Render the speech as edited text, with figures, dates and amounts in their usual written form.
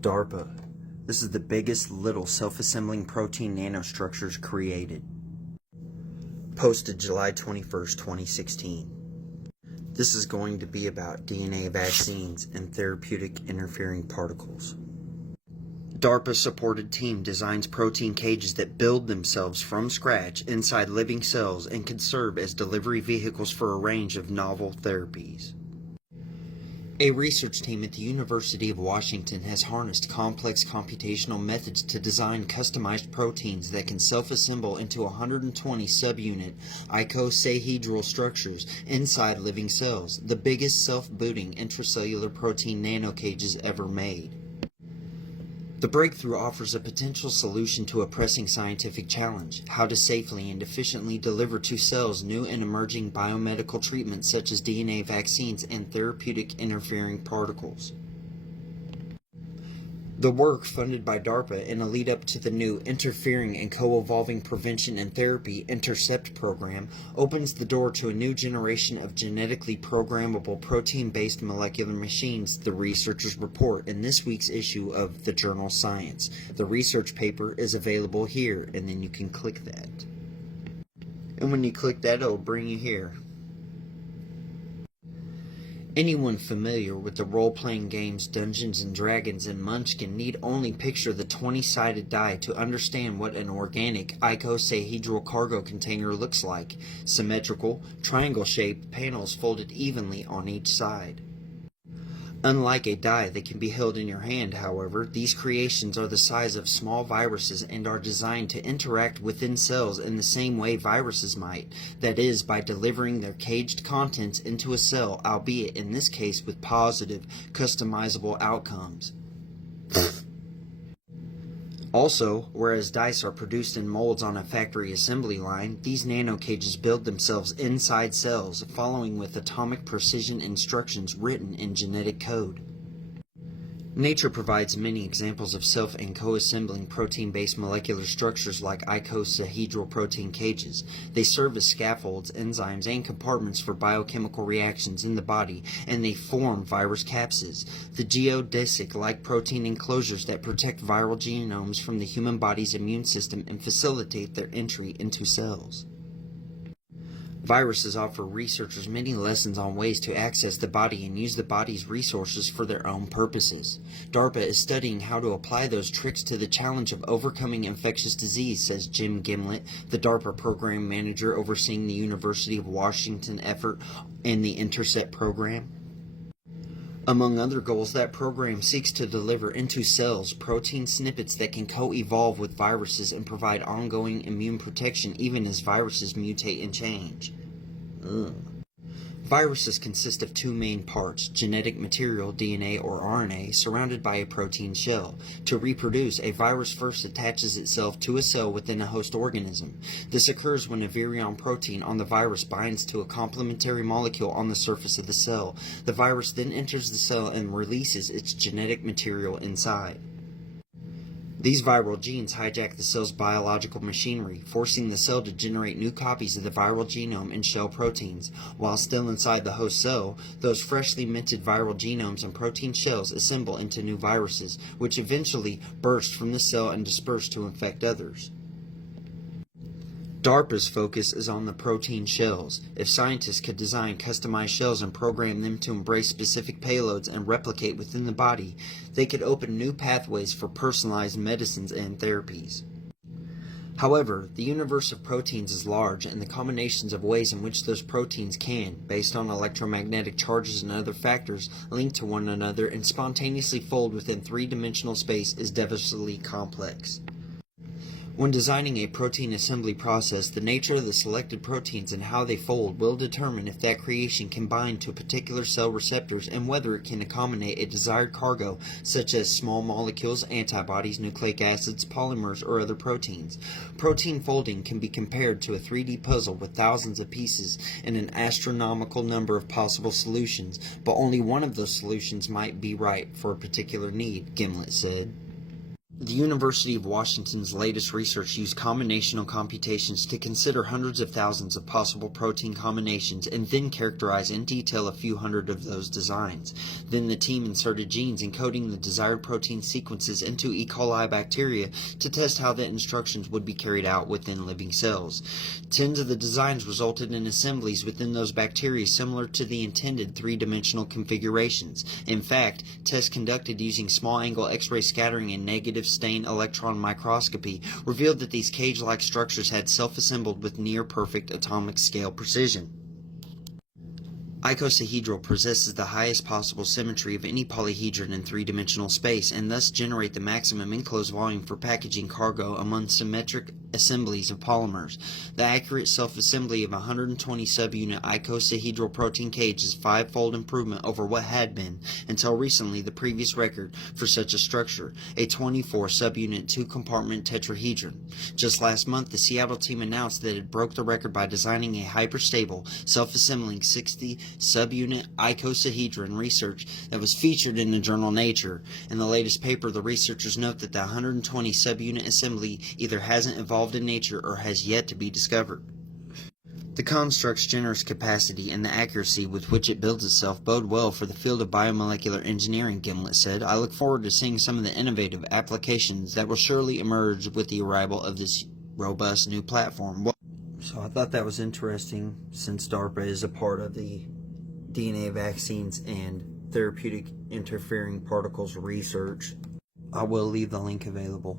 DARPA. This is the biggest little self-assembling protein nanostructures created. Posted July 21st, 2016. This is going to be about DNA vaccines and therapeutic interfering particles. DARPA-supported team designs protein cages that build themselves from scratch inside living cells and can serve as delivery vehicles for a range of novel therapies. A research team at the University of Washington has harnessed complex computational methods to design customized proteins that can self-assemble into 120 subunit icosahedral structures inside living cells, the biggest self-booting intracellular protein nanocages ever made. The breakthrough offers a potential solution to a pressing scientific challenge: how to safely and efficiently deliver to cells new and emerging biomedical treatments such as DNA vaccines and therapeutic interfering particles. The work, funded by DARPA in a lead-up to the new Interfering and Co-Evolving Prevention and Therapy INTERCEPT program, opens the door to a new generation of genetically programmable protein-based molecular machines, the researchers report in this week's issue of the journal Science. The research paper is available here, and then you can click that. And when you click that, it'll bring you here. Anyone familiar with the role-playing games Dungeons & Dragons and Munchkin need only picture the 20-sided die to understand what an organic icosahedral cargo container looks like: symmetrical, triangle-shaped panels folded evenly on each side. Unlike a die that can be held in your hand, however, these creations are the size of small viruses and are designed to interact within cells in the same way viruses might, that is, by delivering their caged contents into a cell, albeit in this case with positive, customizable outcomes. Also, whereas dice are produced in molds on a factory assembly line, these nanocages build themselves inside cells, following with atomic precision instructions written in genetic code. Nature provides many examples of self- and co-assembling protein-based molecular structures like icosahedral protein cages. They serve as scaffolds, enzymes, and compartments for biochemical reactions in the body, and they form virus capsids, the geodesic-like protein enclosures that protect viral genomes from the human body's immune system and facilitate their entry into cells. Viruses offer researchers many lessons on ways to access the body and use the body's resources for their own purposes. DARPA is studying how to apply those tricks to the challenge of overcoming infectious disease, says Jim Gimlet, the DARPA program manager overseeing the University of Washington effort in the INTERCEPT program. Among other goals, that program seeks to deliver into cells protein snippets that can co-evolve with viruses and provide ongoing immune protection even as viruses mutate and change. Viruses consist of two main parts: genetic material, DNA or RNA, surrounded by a protein shell. To reproduce, a virus first attaches itself to a cell within a host organism. This occurs when a virion protein on the virus binds to a complementary molecule on the surface of the cell. The virus then enters the cell and releases its genetic material inside. These viral genes hijack the cell's biological machinery, forcing the cell to generate new copies of the viral genome and shell proteins. While still inside the host cell, those freshly minted viral genomes and protein shells assemble into new viruses, which eventually burst from the cell and disperse to infect others. DARPA's focus is on the protein shells. If scientists could design customized shells and program them to embrace specific payloads and replicate within the body, they could open new pathways for personalized medicines and therapies. However, the universe of proteins is large, and the combinations of ways in which those proteins can, based on electromagnetic charges and other factors, link to one another and spontaneously fold within three-dimensional space is devilishly complex. When designing a protein assembly process, the nature of the selected proteins and how they fold will determine if that creation can bind to particular cell receptors and whether it can accommodate a desired cargo, such as small molecules, antibodies, nucleic acids, polymers, or other proteins. Protein folding can be compared to a 3D puzzle with thousands of pieces and an astronomical number of possible solutions, but only one of those solutions might be right for a particular need, Gimlet said. The University of Washington's latest research used combinational computations to consider hundreds of thousands of possible protein combinations and then characterize in detail a few hundred of those designs. Then the team inserted genes encoding the desired protein sequences into E. coli bacteria to test how the instructions would be carried out within living cells. Tens of the designs resulted in assemblies within those bacteria similar to the intended three-dimensional configurations. In fact, tests conducted using small-angle X-ray scattering and negative stain electron microscopy revealed that these cage-like structures had self-assembled with near-perfect atomic scale precision. Icosahedral possesses the highest possible symmetry of any polyhedron in three-dimensional space and thus generate the maximum enclosed volume for packaging cargo among symmetric assemblies of polymers. The accurate self-assembly of a 120 subunit icosahedral protein cage is five-fold improvement over what had been, until recently, the previous record for such a structure, a 24 subunit two-compartment tetrahedron. Just last month, the Seattle team announced that it broke the record by designing a hyperstable, self-assembling 60 subunit icosahedron research that was featured in the journal Nature. In the latest paper, the researchers note that the 120 subunit assembly either hasn't evolved in nature or has yet to be discovered. The construct's generous capacity and the accuracy with which it builds itself bode well for the field of biomolecular engineering, Gimlet said. I look forward to seeing some of the innovative applications that will surely emerge with the arrival of this robust new platform. So I thought that was interesting, since DARPA is a part of the DNA vaccines and therapeutic interfering particles research. I will leave the link available.